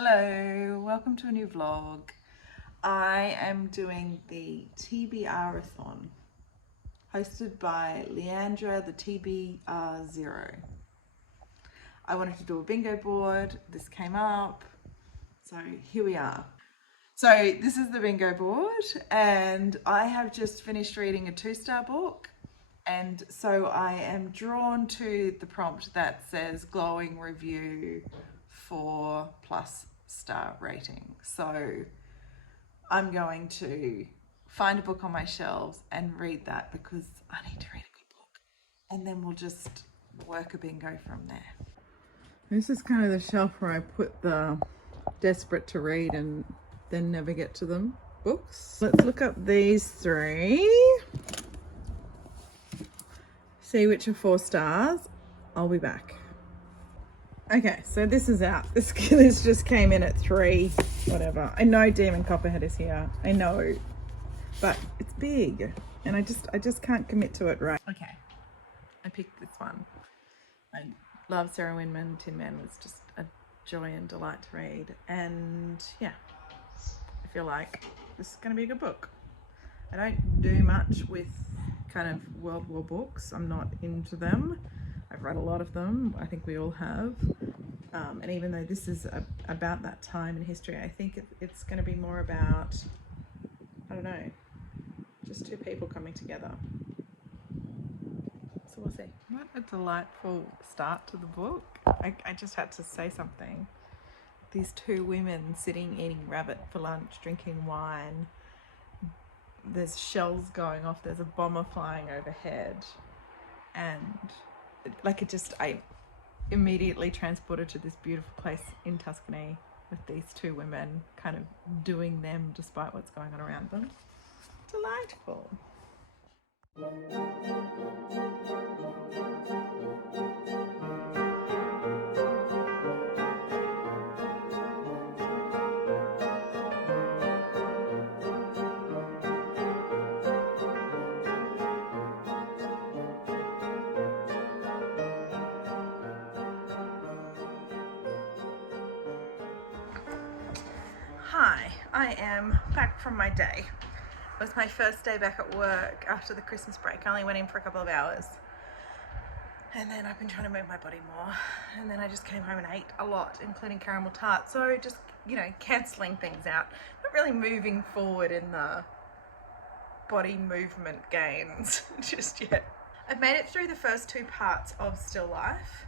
Hello, welcome to a new vlog. I am doing the TBRathon hosted by Leandra, the TBR0. I wanted to do a bingo board, this came up, so here we are. So this is the bingo board and I have just finished reading a 2-star book, and so I am drawn to the prompt that says glowing review 4+ star rating. So I'm going to find a book on my shelves and read that because I need to read a good book, and then we'll just work a bingo from there. This is kind of the shelf where I put the desperate to read and then never get to them books. Let's look up these 3. See which are 4 stars. I'll be back. Okay, so this is out. This just came in at 3, whatever. I know Demon Copperhead is here. I know, but it's big, and I just can't commit to it right. Okay, I picked this one. I love Sarah Winman. Tin Man was just a joy and delight to read, and yeah, I feel like this is going to be a good book. I don't do much with kind of World War books. I'm not into them. I've read a lot of them. I think we all have. And even though this is about that time in history, I think it's going to be more about, I don't know, just 2 people coming together. So we'll see. What a delightful start to the book. I just had to say something. These 2 women sitting eating rabbit for lunch, drinking wine. There's shells going off. There's a bomber flying overhead. And I immediately transported to this beautiful place in Tuscany with these 2 women kind of doing them despite what's going on around them. Delightful. Hi, I am back from my day. It was my first day back at work after the Christmas break. I only went in for a couple of hours. And then I've been trying to move my body more. And then I just came home and ate a lot, including caramel tart. So just, cancelling things out. Not really moving forward in the body movement gains just yet. I've made it through the first 2 parts of Still Life.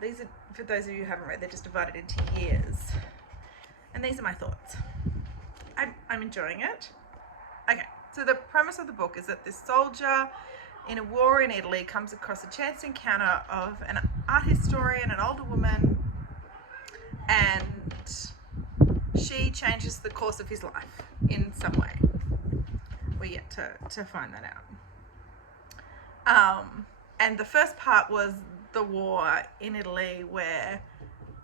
These are, for those of you who haven't read, they're just divided into years. And these are my thoughts. I'm enjoying it. Okay, so the premise of the book is that this soldier in a war in Italy comes across a chance encounter of an art historian, an older woman, and she changes the course of his life in some way. We're yet to find that out. And the first part was the war in Italy where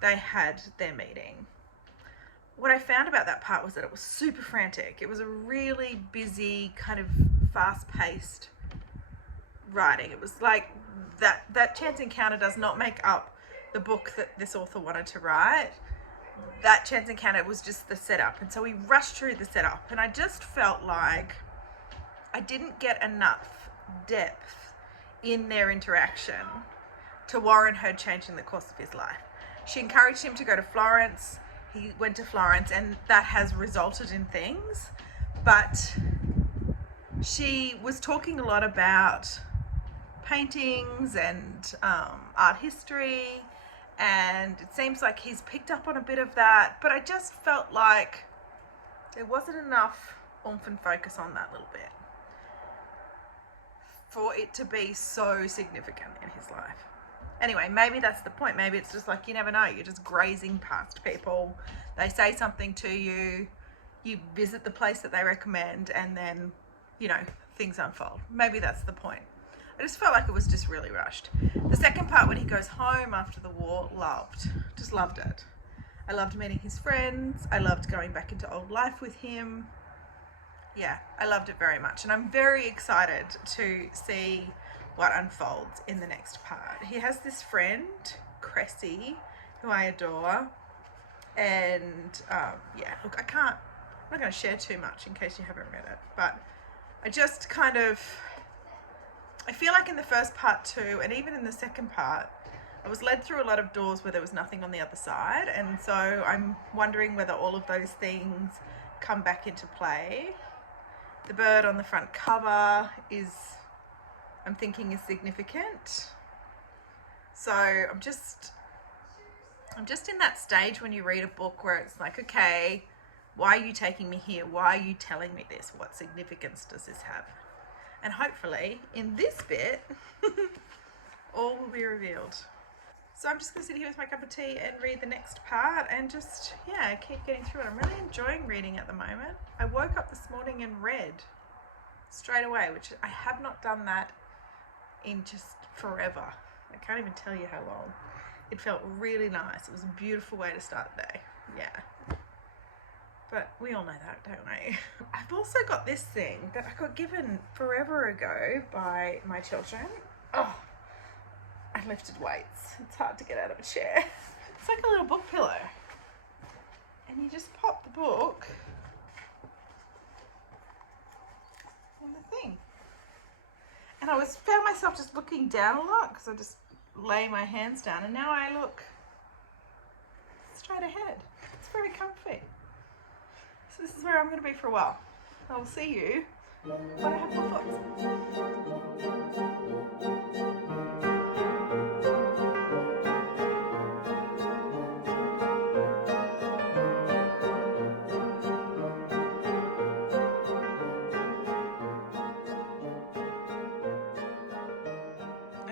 they had their meeting. What I found about that part was that it was super frantic. It was a really busy, kind of fast-paced writing. It was like that chance encounter does not make up the book that this author wanted to write. That chance encounter was just the setup. And so we rushed through the setup, and I just felt like I didn't get enough depth in their interaction to warrant her changing the course of his life. She encouraged him to go to Florence. He went to Florence, and that has resulted in things. But she was talking a lot about paintings and art history, and it seems like he's picked up on a bit of that. But I just felt like there wasn't enough oomph and focus on that little bit for it to be so significant in his life. Anyway, maybe that's the point. Maybe it's just like, you never know. You're just grazing past people. They say something to you. You visit the place that they recommend, and then, things unfold. Maybe that's the point. I just felt like it was just really rushed. The second part, when he goes home after the war, just loved it. I loved meeting his friends. I loved going back into old life with him. Yeah, I loved it very much. And I'm very excited to see what unfolds in the next part. He has this friend, Cressy, who I adore, And yeah, look, I'm not going to share too much in case you haven't read it, but I just kind of, I feel like in the first part too, and even in the second part, I was led through a lot of doors where there was nothing on the other side, and so I'm wondering whether all of those things come back into play. The bird on the front cover is, I'm thinking, is significant. So I'm just in that stage when you read a book where it's like, okay, why are you taking me here? Why are you telling me this? What significance does this have? And hopefully in this bit, all will be revealed. So I'm just going to sit here with my cup of tea and read the next part and just, yeah, keep getting through it. I'm really enjoying reading at the moment. I woke up this morning and read straight away, which I have not done that in just forever. I can't even tell you how long. It felt really nice. It was a beautiful way to start the day. Yeah. But we all know that, don't we? I've also got this thing that I got given forever ago by my children. Oh, I lifted weights. It's hard to get out of a chair. It's like a little book pillow. And you just pop the book in the thing. And I found myself just looking down a lot because I just lay my hands down, and now I look straight ahead. It's very comfy. So this is where I'm going to be for a while. I will see you when I have more thoughts.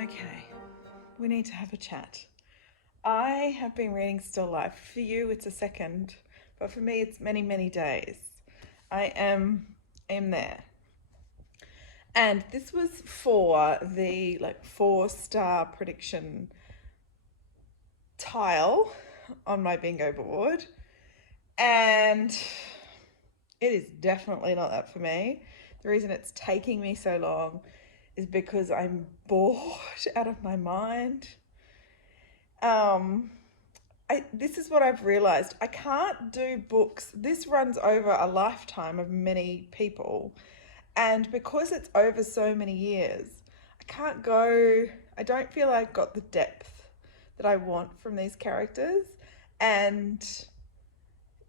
Okay, we need to have a chat. I have been reading Still Life. For you, it's a second, but for me, it's many, many days. I am there. And this was for the 4-star prediction tile on my bingo board. And it is definitely not that for me. The reason it's taking me so long is because I'm bored out of my mind. This is what I've realized. I can't do books. This runs over a lifetime of many people. And because it's over so many years, I don't feel I've got the depth that I want from these characters. And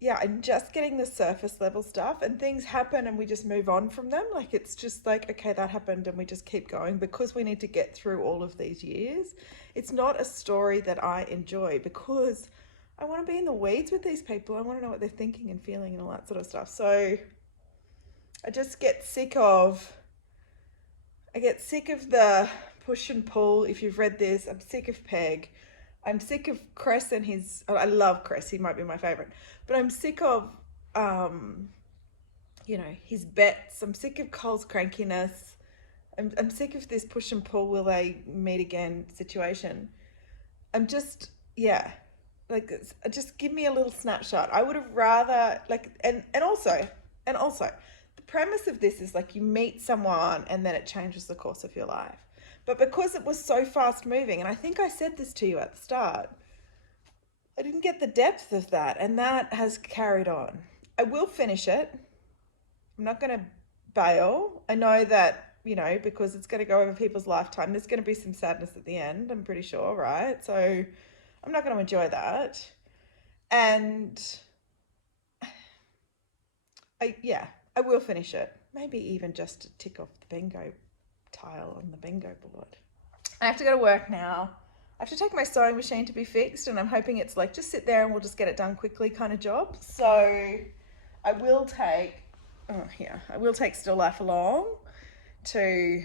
yeah, I'm just getting the surface level stuff, and things happen and we just move on from them. Like, it's just like, okay, that happened and we just keep going because we need to get through all of these years. It's not a story that I enjoy because I want to be in the weeds with these people. I want to know what they're thinking and feeling and all that sort of stuff. So I just get sick of the push and pull. If you've read this, I'm sick of Peg. I'm sick of Cress and I love Cress, he might be my favourite. But I'm sick of, his bets. I'm sick of Cole's crankiness. I'm sick of this push and pull, will they meet again situation. I'm just, just give me a little snapshot. I would have rather, and also, the premise of this is you meet someone and then it changes the course of your life. But because it was so fast moving, and I think I said this to you at the start, I didn't get the depth of that, and that has carried on. I will finish it. I'm not going to bail. I know that, because it's going to go over people's lifetime, there's going to be some sadness at the end, I'm pretty sure, right? So I'm not going to enjoy that. And I will finish it. Maybe even just to tick off the bingo tile on the bingo board. I have to go to work now. I have to take my sewing machine to be fixed, and I'm hoping it's just sit there and we'll just get it done quickly kind of job. So I will take Still Life along to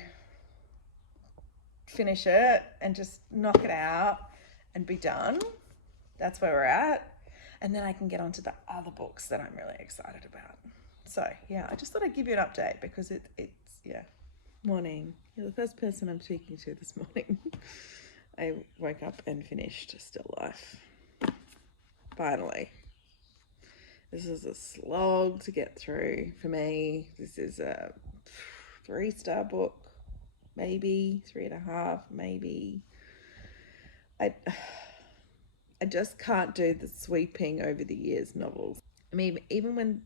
finish it and just knock it out and be done. That's where we're at. And then I can get on to the other books that I'm really excited about. So yeah, I just thought I'd give you an update because it's morning. You're the first person I'm speaking to this morning. I woke up and finished Still Life. Finally. This is a slog to get through for me. This is a 3-star book, maybe 3.5, maybe. I just can't do the sweeping over the years novels. I mean, even when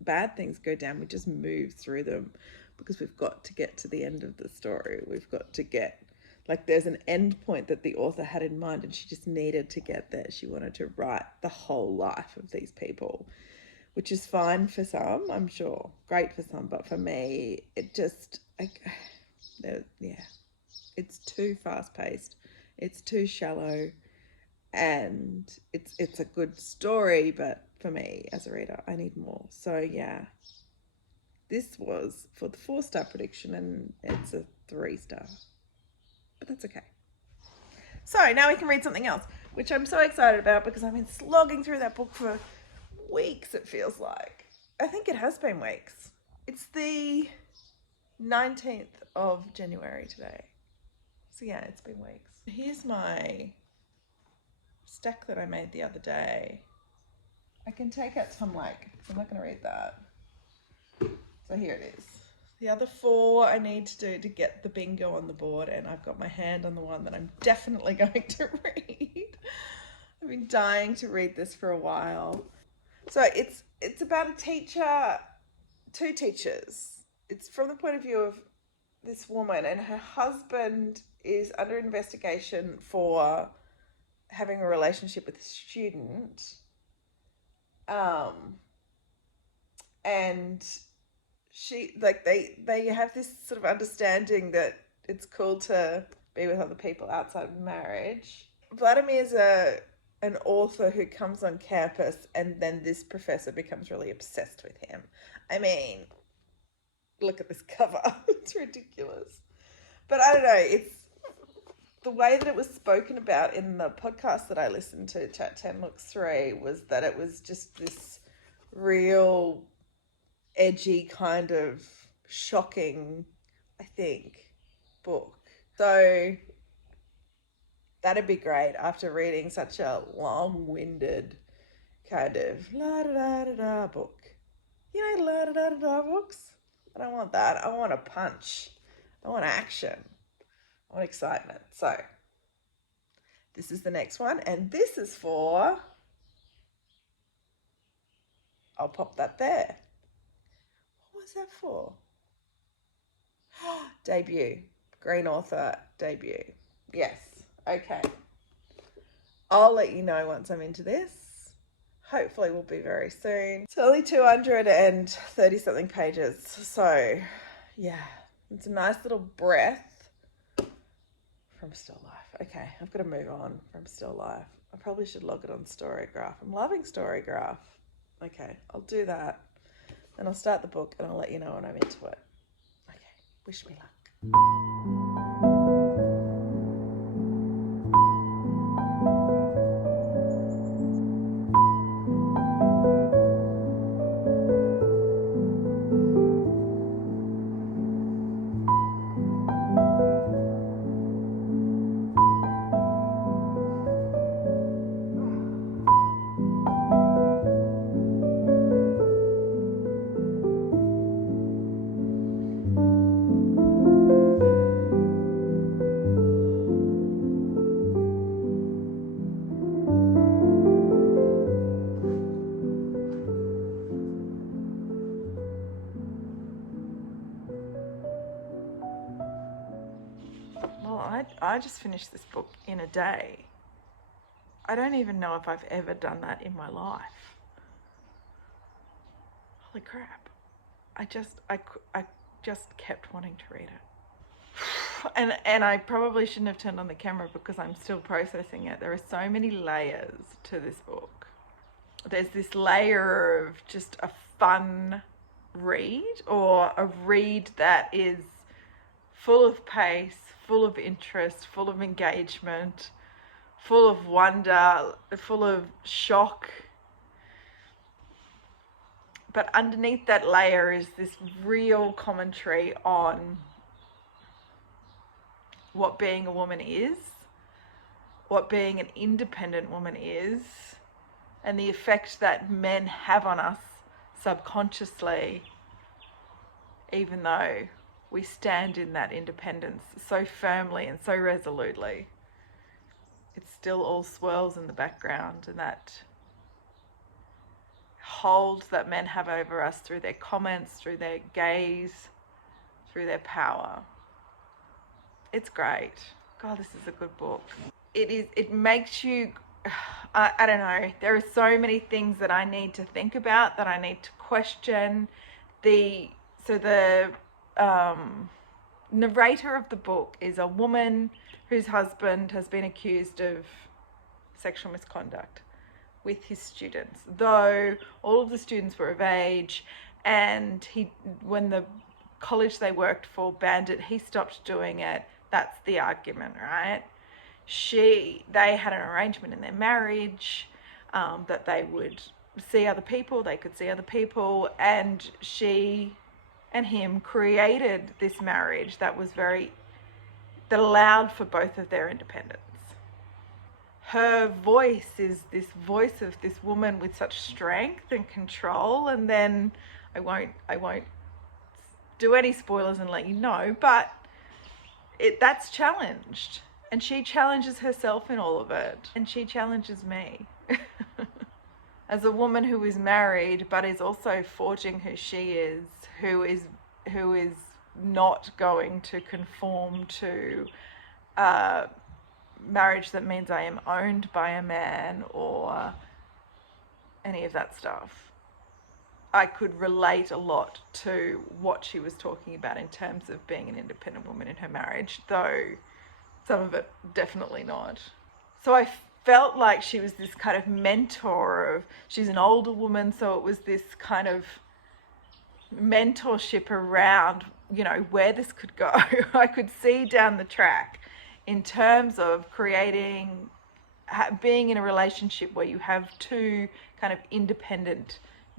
bad things go down, we just move through them because we've got to get to the end of the story. We've got to get, like, there's an end point that the author had in mind and she just needed to get there. She wanted to write the whole life of these people, which is fine for some, I'm sure. Great for some, but for me, it just, yeah, it's too fast-paced. It's too shallow. And it's a good story, but for me as a reader, I need more. So yeah, this was for the 4-star prediction, and it's a 3-star, but that's okay. So now we can read something else, which I'm so excited about because I've been slogging through that book for weeks. It feels like, I think it has been weeks. It's the 19th of January today, so yeah, it's been weeks. Here's my stack that I made the other day. I can take out some, I'm not going to read that. So here it is. The other 4 I need to do to get the bingo on the board, and I've got my hand on the one that I'm definitely going to read. I've been dying to read this for a while. So it's about a teacher, 2 teachers. It's from the point of view of this woman, and her husband is under investigation for having a relationship with a student. And she, they have this sort of understanding that it's cool to be with other people outside of marriage. Vladimir's an author who comes on campus, and then this professor becomes really obsessed with him. I mean, look at this cover. It's ridiculous. But I don't know, it's the way that it was spoken about in the podcast that I listened to, Chat 10 Looks 3, was that it was just this real edgy kind of shocking, I think, book. So that'd be great after reading such a long-winded kind of la-da-da-da-da book. You know, la-da-da-da-da books? I don't want that. I want a punch. I want action. I want excitement. So this is the next one, and this is for, I'll pop that there. What was that for? Debut. Green author debut. Yes. Okay. I'll let you know once I'm into this. Hopefully we'll be very soon. It's only 230 something pages. So yeah, it's a nice little breath from Still Life. Okay, I've got to move on from Still Life. I probably should log it on Storygraph. I'm loving Storygraph. Okay, I'll do that. And I'll start the book and I'll let you know when I'm into it. Okay, wish me luck. I just finished this book in a day. I don't even know if I've ever done that in my life. Holy crap. I just kept wanting to read it. And I probably shouldn't have turned on the camera because I'm still processing it. There are so many layers to this book. There's this layer of just a fun read, or a read that is full of pace, full of interest, full of engagement, full of wonder, full of shock. But underneath that layer is this real commentary on what being a woman is, what being an independent woman is, and the effect that men have on us subconsciously, even though we stand in that independence so firmly and so resolutely. it still all swirls in the background, and that hold that men have over us through their comments, through their gaze, through their power. It's great. God, this is a good book. It makes you, I don't know, there are so many things that I need to think about, that I need to question. The narrator of the book is a woman whose husband has been accused of sexual misconduct with his students, though all of the students were of age, and when the college they worked for banned it, he stopped doing it. That's the argument, right? They had an arrangement in their marriage, that they would see other people, they could see other people, and she and him created this marriage that allowed for both of their independence. Her voice is this voice of this woman with such strength and control, and then I won't do any spoilers and let you know, but that's challenged, and she challenges herself in all of it, and she challenges me as a woman who is married but is also forging who she is, who is not going to conform to marriage that means I am owned by a man or any of that stuff. I could relate a lot to what she was talking about in terms of being an independent woman in her marriage, though some of it definitely not. So I felt like she was this kind of mentor she's an older woman, so it was this kind of mentorship around, where this could go. I could see down the track in terms of being in a relationship where you have two kind of independent,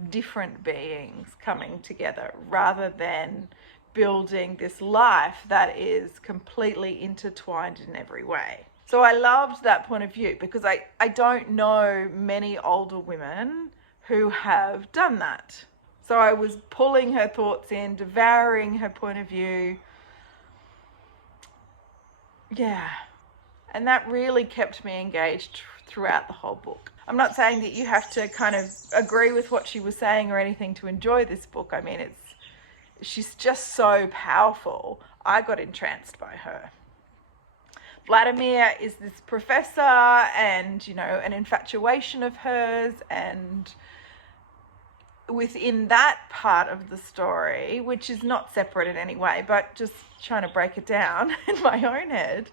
different beings coming together, rather than building this life that is completely intertwined in every way. So I loved that point of view, because I don't know many older women who have done that. So I was pulling her thoughts in, devouring her point of view. Yeah. And that really kept me engaged throughout the whole book. I'm not saying that you have to kind of agree with what she was saying or anything to enjoy this book. I mean, she's just so powerful. I got entranced by her. Vladimir is this professor, and, an infatuation of hers, and within that part of the story, which is not separate in any way, but just trying to break it down in my own head,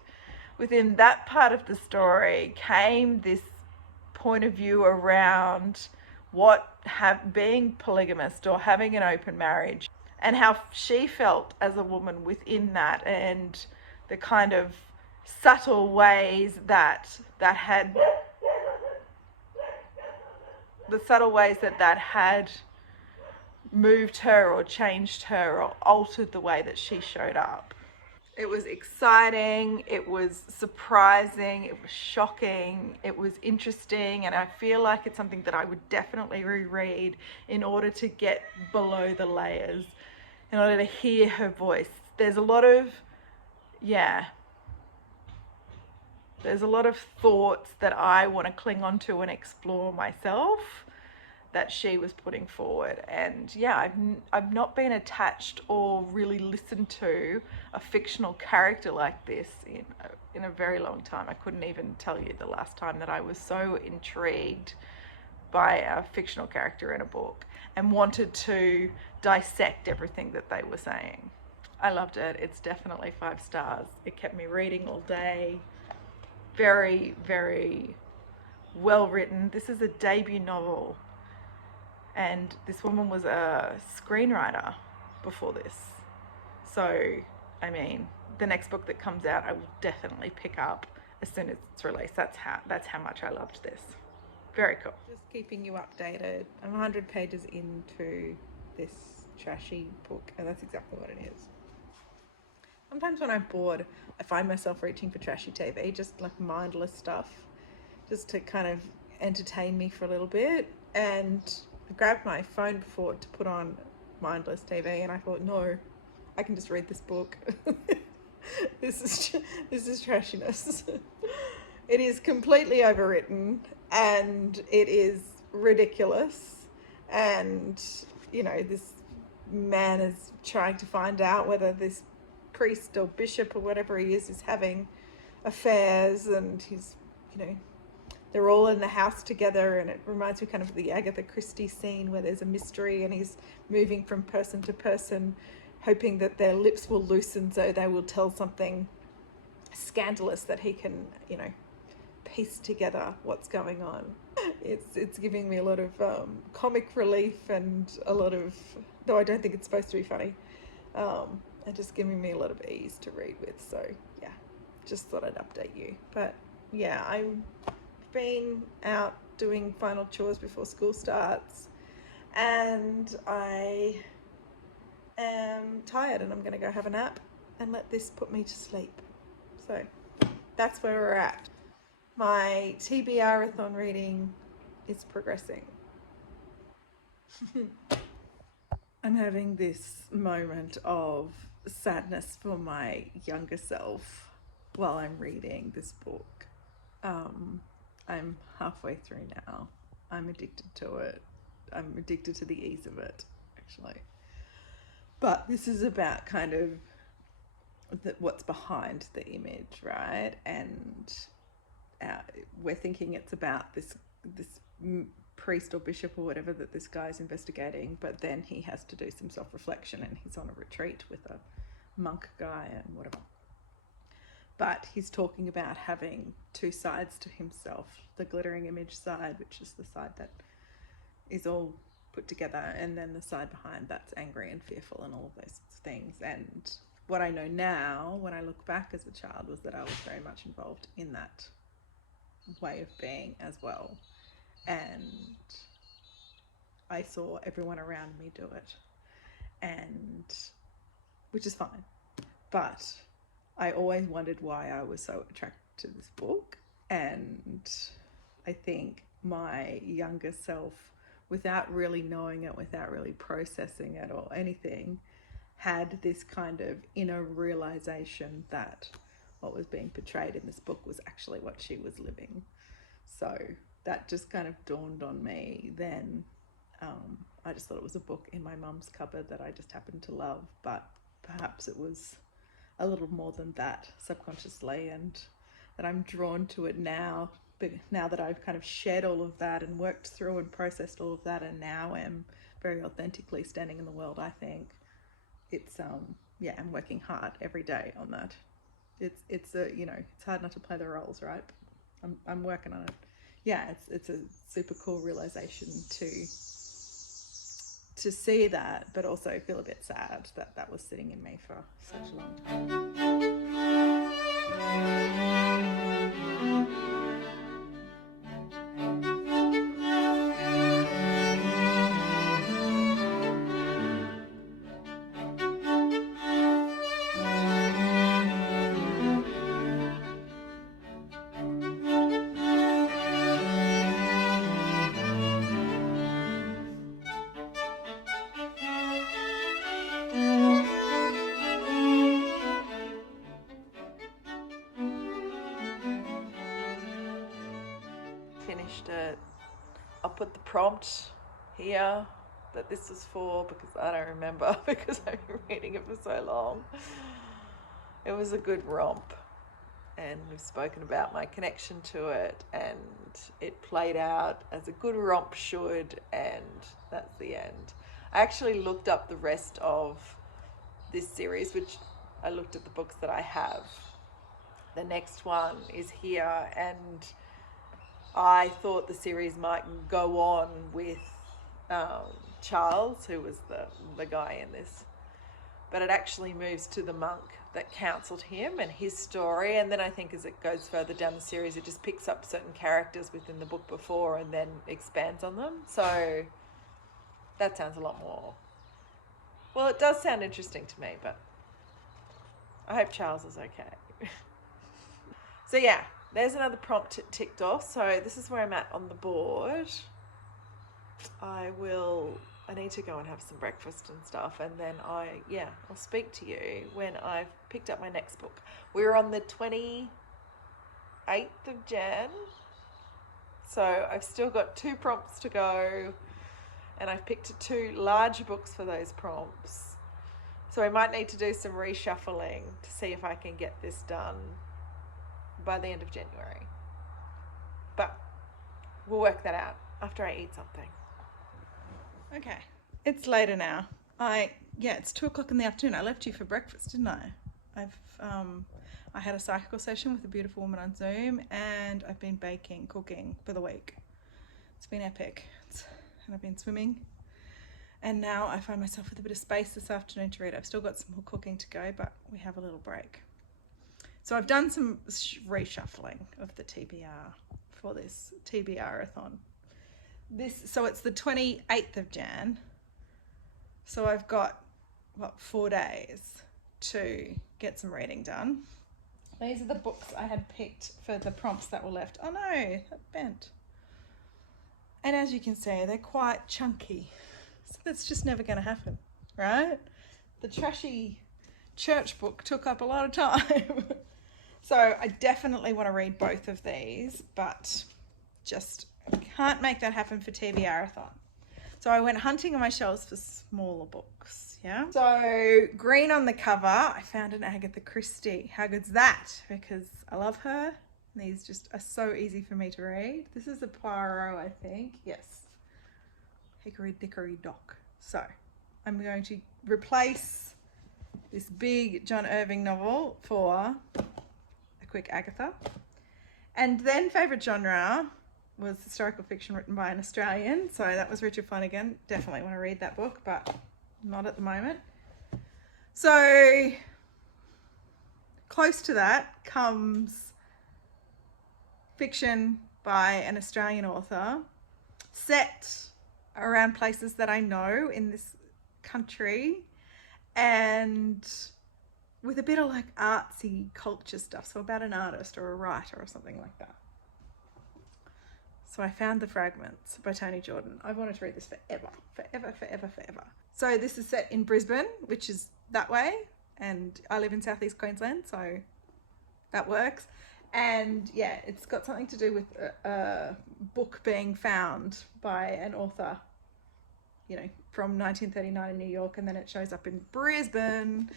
within that part of the story came this point of view around being polygamist or having an open marriage, and how she felt as a woman within that, and the kind of subtle ways that had moved her or changed her or altered the way that she showed up. It was exciting, it was surprising, it was shocking, it was interesting, and I feel like it's something that I would definitely reread in order to get below the layers, in order to hear her voice. There's a lot of thoughts that I want to cling on to and explore myself that she was putting forward. And I've not been attached or really listened to a fictional character like this in a very long time. I couldn't even tell you the last time that I was so intrigued by a fictional character in a book and wanted to dissect everything that they were saying. I loved it. It's definitely 5 stars. It kept me reading all day. Very, very well written. This is a debut novel, and this woman was a screenwriter before this. So, I mean, the next book that comes out, I will definitely pick up as soon as it's released. That's how much I loved this. Very cool. Just keeping you updated. I'm 100 pages into this trashy book, and that's exactly what it is. Sometimes when I'm bored, I find myself reaching for trashy TV, just like mindless stuff, just to kind of entertain me for a little bit. And I grabbed my phone before to put on mindless TV, and I thought, no, I can just read this book. This is trashiness. It is completely overwritten and it is ridiculous. And, this man is trying to find out whether this priest or bishop or whatever he is having affairs, and they're all in the house together, and it reminds me kind of the Agatha Christie scene where there's a mystery and he's moving from person to person, hoping that their lips will loosen so they will tell something scandalous that he can, piece together what's going on. It's giving me a lot of comic relief and a lot of, though I don't think it's supposed to be funny, and just giving me a lot of ease to read with. So yeah, just thought I'd update you. But yeah, I've been out doing final chores before school starts, and I am tired, and I'm going to go have a nap and let this put me to sleep. So that's where we're at. My TBRathon reading is progressing. I'm having this moment of sadness for my younger self while I'm reading this book. I'm halfway through now. I'm addicted to it. I'm addicted to the ease of it, actually. But this is about kind of what's behind the image, right? And we're thinking it's about this priest or bishop or whatever that this guy's investigating, but then he has to do some self-reflection and he's on a retreat with a monk guy and whatever. But he's talking about having two sides to himself, the glittering image side, which is the side that is all put together, and then the side behind that's angry and fearful and all of those things. And what I know now, when I look back as a child, was that I was very much involved in that way of being as well. And I saw everyone around me do it, and which is fine. But I always wondered why I was so attracted to this book. And I think my younger self, without really knowing it, without really processing it or anything, had this kind of inner realization that what was being portrayed in this book was actually what she was living. So that just kind of dawned on me then. I just thought it was a book in my mum's cupboard that I just happened to love, but perhaps it was a little more than that subconsciously, and that I'm drawn to it now that I've kind of shed all of that and worked through and processed all of that, and now am very authentically standing in the world. I think it's I'm working hard every day on that. It's it's hard not to play the roles, right? I'm working on it. Yeah, it's a super cool realization to see that, but also feel a bit sad that was sitting in me for such a long time. Finished it. I'll put the prompt here that this is for, because I don't remember because I've been reading it for so long. It was a good romp, and we've spoken about my connection to it, and it played out as a good romp should, and that's the end. I actually looked up the rest of this series, which I looked at the books that I have. The next one is here, and I thought the series might go on with Charles, who was the guy in this, but it actually moves to the monk that counselled him and his story, and then I think as it goes further down the series, it just picks up certain characters within the book before and then expands on them. So that sounds a lot more, well, it does sound interesting to me, but I hope Charles is okay. So yeah, there's another prompt ticked off. So this is where I'm at on the board. I need to go and have some breakfast and stuff, and then I'll speak to you when I've picked up my next book. We're on the 28th 8th of Jan. So I've still got 2 prompts to go, and I've picked 2 larger books for those prompts. So I might need to do some reshuffling to see if I can get this done by the end of January. But we'll work that out after I eat something. Okay, it's later now. It's 2 o'clock in the afternoon. I left you for breakfast, didn't I? I had a psychical session with a beautiful woman on Zoom, and I've been cooking for the week. It's been epic. And I've been swimming. And now I find myself with a bit of space this afternoon to read. I've still got some more cooking to go, but we have a little break. So I've done some reshuffling of the TBR for this TBRathon. So it's the 28th of Jan. So I've got, 4 days to get some reading done. These are the books I had picked for the prompts that were left. Oh no, that bent. And as you can see, they're quite chunky. So that's just never going to happen, right? The trashy church book took up a lot of time. So I definitely want to read both of these, but just can't make that happen for TBRathon. So I went hunting on my shelves for smaller books, yeah? So green on the cover, I found an Agatha Christie. How good's that? Because I love her. These just are so easy for me to read. This is a Poirot, I think. Yes. Hickory Dickory Dock. So I'm going to replace this big John Irving novel for a quick Agatha. And then favourite genre was historical fiction written by an Australian. So that was Richard Flanagan. Definitely want to read that book, but not at the moment. So close to that comes fiction by an Australian author set around places that I know in this country and with a bit of like artsy culture stuff. So about an artist or a writer or something like that. So I found The Fragments by Tony Jordan. I've wanted to read this forever. So this is set in Brisbane, which is that way. And I live in southeast Queensland, so that works. And yeah, it's got something to do with a book being found by an author, from 1939 in New York, and then it shows up in Brisbane,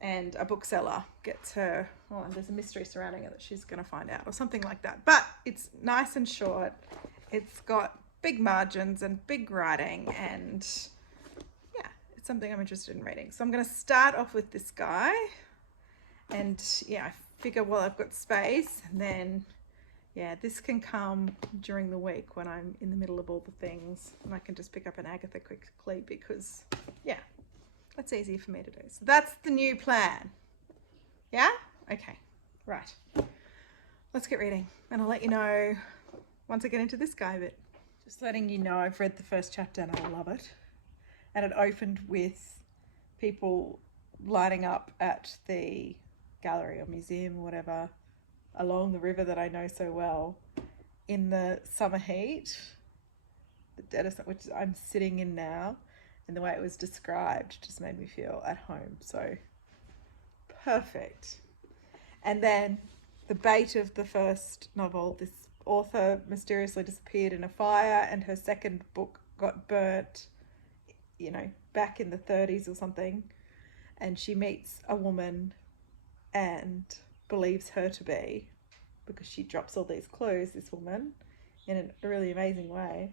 and a bookseller gets her, and there's a mystery surrounding it that she's going to find out, or something like that. But it's nice and short. It's got big margins and big writing, and yeah, it's something I'm interested in reading. So I'm going to start off with this guy, and yeah, I figure I've got space, and then this can come during the week when I'm in the middle of all the things, and I can just pick up an Agatha quickly because that's easier for me to do. So that's the new plan. Yeah? Okay. Right. Let's get reading, and I'll let you know once I get into this guy a bit. Just letting you know, I've read the first chapter and I love it. And it opened with people lining up at the gallery or museum or whatever along the river that I know so well in the summer heat, the dead, which I'm sitting in now, and the way it was described just made me feel at home. So perfect. And then the bait of the first novel, this author mysteriously disappeared in a fire, and her second book got burnt, back in the 30s or something, and she meets a woman and believes her to be, because she drops all these clues, this woman, in a really amazing way,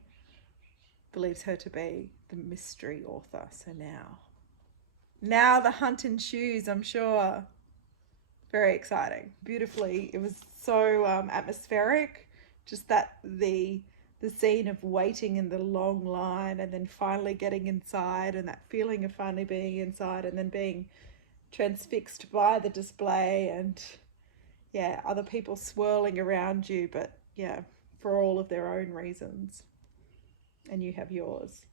believes her to be the mystery author. So now the hunt ensues, I'm sure. Very exciting. Beautifully, it was so atmospheric, just that the scene of waiting in the long line and then finally getting inside, and that feeling of finally being inside and then being transfixed by the display, and other people swirling around you, but for all of their own reasons, and you have yours.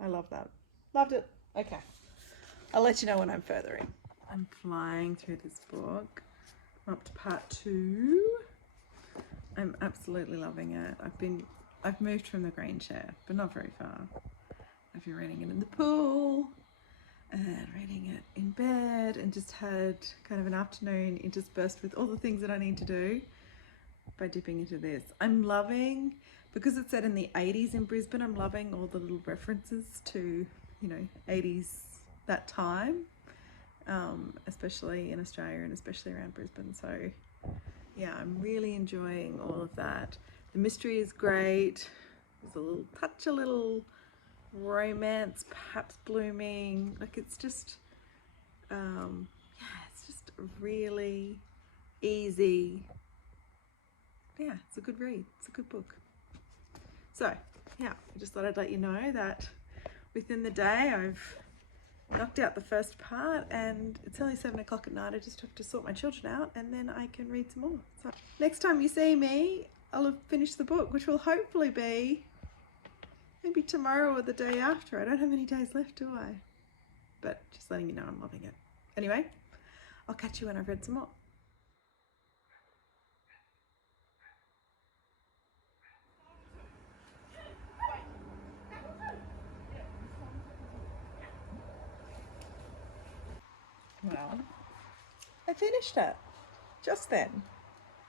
I love that. Loved it. Okay, I'll let you know when I'm further in. I'm flying through this book. I'm up to part 2. I'm absolutely loving it. I've moved from the green chair, but not very far. I've been reading it in the pool and reading it in bed, and just had kind of an afternoon interspersed with all the things that I need to do. by dipping into this. I'm loving, because it's set in the 80s in Brisbane, I'm loving all the little references to, you know, 80s, that time, especially in Australia and especially around Brisbane. So yeah, I'm really enjoying all of that. The mystery is great. There's a little romance perhaps blooming. Like it's just, yeah, it's just really easy. Yeah, it's a good read. It's a good book. So yeah, I just thought I'd let you know that within the day I've knocked out the first part, and it's only 7 o'clock at night. I just have to sort my children out and then I can read some more. So next time you see me, I'll have finished the book, which will hopefully be maybe tomorrow or the day after. I don't have any days left, do I? But just letting you know I'm loving it. Anyway, I'll catch you when I've read some more. Well, I finished it just then.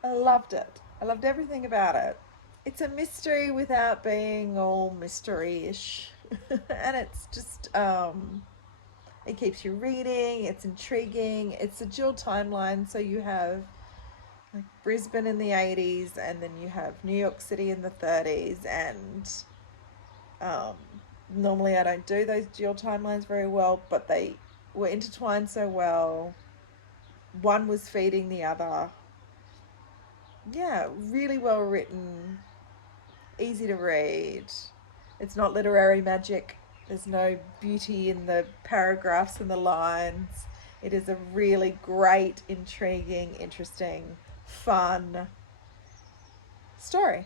I loved it. I loved everything about it. It's a mystery without being all mystery-ish. And it's just, it keeps you reading, it's intriguing. It's a dual timeline, so you have like Brisbane in the 80s and then you have New York City in the 30s, and normally I don't do those dual timelines very well, but they were intertwined so well. One was feeding the other. Yeah, really well written, easy to read. It's not literary magic. There's no beauty in the paragraphs and the lines. It is a really great, intriguing, interesting, fun story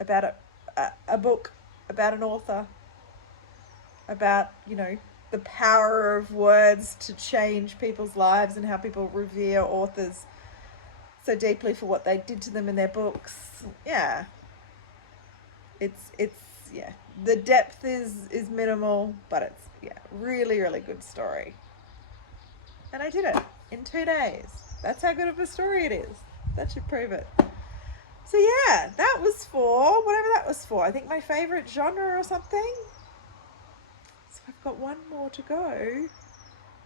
about a book, about an author, about, you know, the power of words to change people's lives and how people revere authors so deeply for what they did to them in their books. Yeah. It's yeah. The depth is minimal, but it's really, really good story. And I did it in 2 days. That's how good of a story it is. That should prove it. So yeah, that was for whatever that was for. I think my favourite genre or something. So I've got one more to go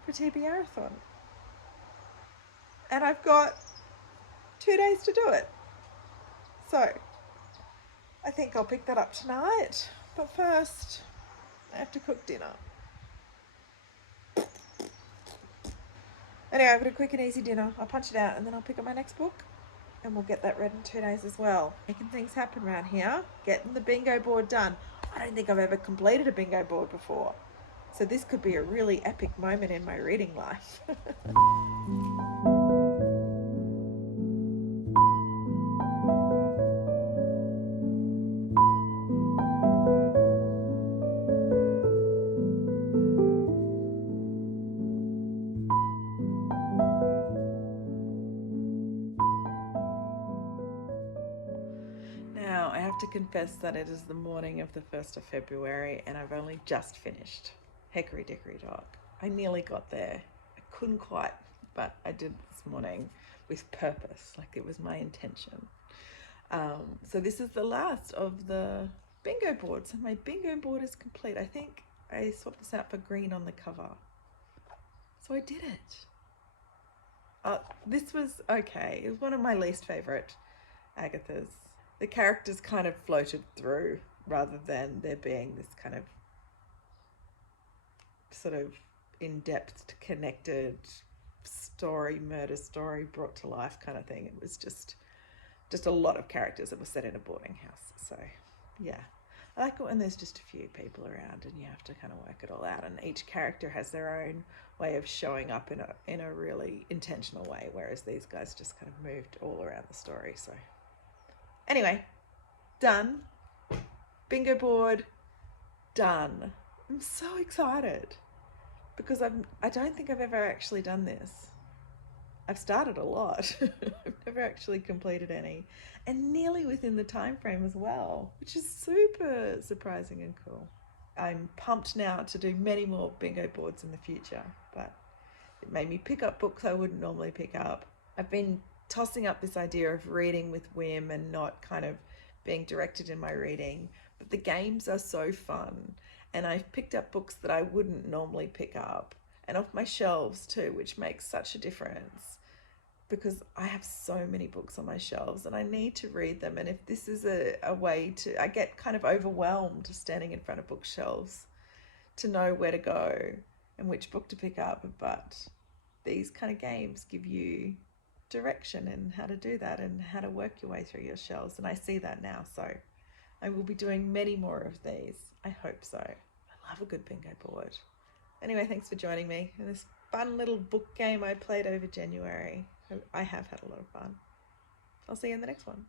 for TBRathon. And I've got 2 days to do it. So I think I'll pick that up tonight. But first, I have to cook dinner. Anyway, I've got a quick and easy dinner. I'll punch it out and then I'll pick up my next book. And we'll get that read in 2 days as well. Making things happen around here. Getting the bingo board done. I don't think I've ever completed a bingo board before. So this could be a really epic moment in my reading life. Now, I have to confess that it is the morning of the 1st of February and I've only just finished Hickory Dickory Dock. I nearly got there. I couldn't quite, but I did this morning with purpose, like it was my intention. So this is the last of the bingo board. So my bingo board is complete. I think I swapped this out for green on the cover. So I did it. This was okay. It was one of my least favourite Agathas. The characters kind of floated through rather than there being this kind of sort of in-depth, connected story, murder story brought to life kind of thing. It was just a lot of characters that were set in a boarding house. So yeah, I like it when there's just a few people around and you have to kind of work it all out, and each character has their own way of showing up in a really intentional way, whereas these guys just kind of moved all around the story. So anyway, done. Bingo board, done. I'm so excited because I don't think I've ever actually done this. I've started a lot. I've never actually completed any, and nearly within the time frame as well, which is super surprising and cool. I'm pumped now to do many more bingo boards in the future, but it made me pick up books I wouldn't normally pick up. I've been tossing up this idea of reading with whim and not kind of being directed in my reading. But the games are so fun, and I've picked up books that I wouldn't normally pick up, and off my shelves too, which makes such a difference because I have so many books on my shelves and I need to read them. And if this is a way to, I get kind of overwhelmed standing in front of bookshelves to know where to go and which book to pick up. But these kind of games give you direction and how to do that and how to work your way through your shelves. And I see that now. So I will be doing many more of these. I hope so. I love a good bingo board. Anyway, thanks for joining me in this fun little book game I played over January. I have had a lot of fun. I'll see you in the next one.